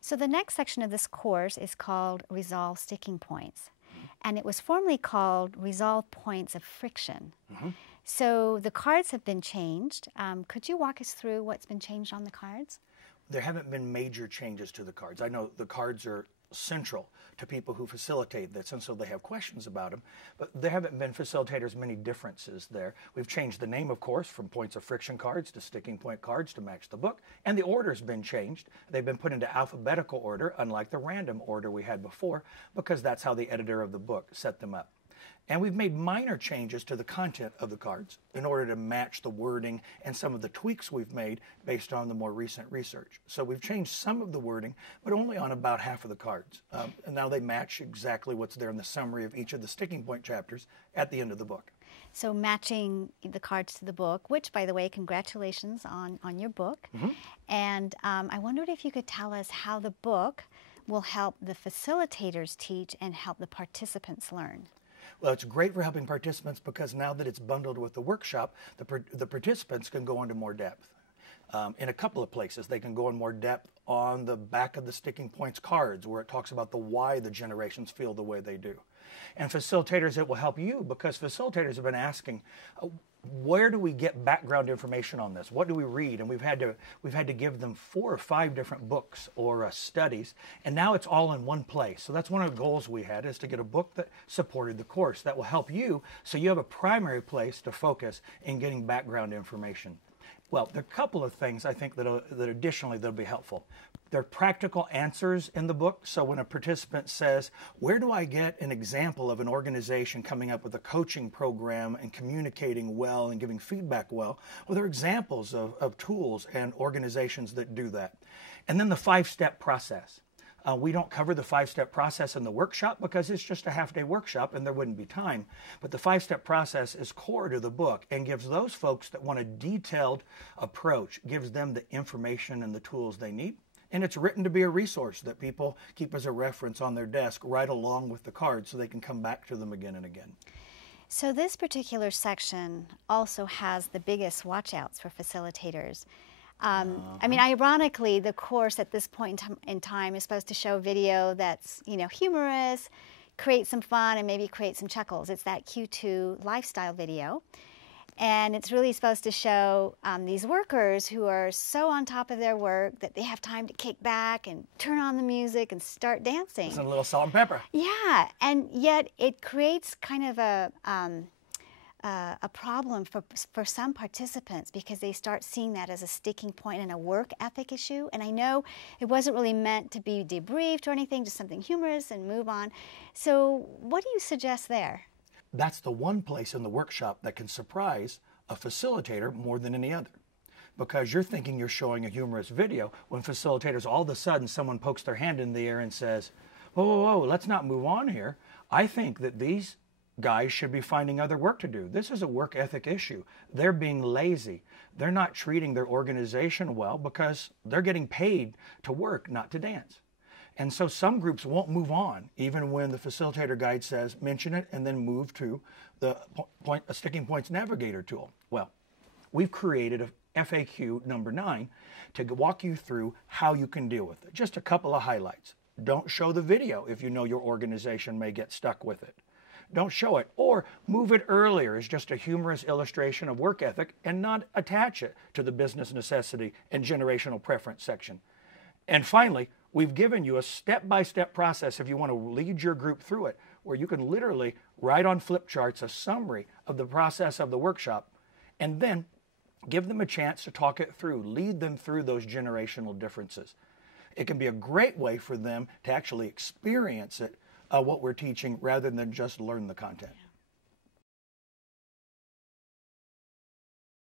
So the next section of this course is called Resolve Sticking Points, and it was formerly called Resolve Points of Friction. So the cards have been changed. Could you walk us through what's been changed on the cards? There haven't been major changes to the cards. I know the cards are central to people who facilitate this, and so they have questions about them, but there haven't been, facilitators, many differences there. We've changed the name, of course, from Points of Friction cards to Sticking Point cards to match the book, and the order's been changed. They've been put into alphabetical order, unlike the random order we had before, because that's how the editor of the book set them up. And we've made minor changes to the content of the cards in order to match the wording and some of the tweaks we've made based on the more recent research. So we've changed some of the wording, but only on about half of the cards. And now they match exactly what's there in the summary of each of the Sticking Point chapters at the end of the book. So matching the cards to the book, which, by the way, congratulations on your book. And I wondered if you could tell us how the book will help the facilitators teach and help the participants learn. Well, it's great for helping participants because now that it's bundled with the workshop, the participants can go into more depth. In a couple of places, they can go in more depth on the back of the Sticking Points cards where it talks about the why the generations feel the way they do. And facilitators, it will help you because facilitators have been asking, where do we get background information on this? What do we read? And we've had to give them 4 or 5 different books or studies, and now it's all in one place. So that's one of the goals we had, is to get a book that supported the course that will help you, so you have a primary place to focus in getting background information. Well, there are a couple of things I think that additionally that'll be helpful. There are practical answers in the book. So when a participant says, where do I get an example of an organization coming up with a coaching program and communicating well and giving feedback well? Well, there are examples of tools and organizations that do that. And then the 5-step process. We don't cover the 5-step process in the workshop because it's just a half-day workshop and there wouldn't be time. But the 5-step process is core to the book and gives those folks that want a detailed approach, gives them the information and the tools they need. And it's written to be a resource that people keep as a reference on their desk right along with the cards so they can come back to them again and again. So this particular section also has the biggest watch-outs for facilitators. I mean, ironically, the course at this point in time is supposed to show a video that's, humorous, create some fun, and maybe create some chuckles. It's that Q2 lifestyle video. And it's really supposed to show these workers who are so on top of their work that they have time to kick back and turn on the music and start dancing. It's a little salt and pepper. Yeah, and yet it creates kind of a problem for some participants because they start seeing that as a sticking point and a work ethic issue. And I know it wasn't really meant to be debriefed or anything, just something humorous and move on. So what do you suggest there? That's the one place in the workshop that can surprise a facilitator more than any other. Because you're thinking you're showing a humorous video when facilitators, all of a sudden someone pokes their hand in the air and says, whoa, whoa, whoa, let's not move on here. I think that these guys should be finding other work to do. This is a work ethic issue. They're being lazy. They're not treating their organization well because they're getting paid to work, not to dance. And so some groups won't move on, even when the facilitator guide says, mention it, and then move to the Sticking Points Navigator tool. Well, we've created a FAQ number 9 to walk you through how you can deal with it. Just a couple of highlights. Don't show the video if you know your organization may get stuck with it. Don't show it, or move it earlier as just a humorous illustration of work ethic and not attach it to the business necessity and generational preference section. And finally, we've given you a step-by-step process if you want to lead your group through it, where you can literally write on flip charts a summary of the process of the workshop and then give them a chance to talk it through, lead them through those generational differences. It can be a great way for them to actually experience it, what we're teaching, rather than just learn the content.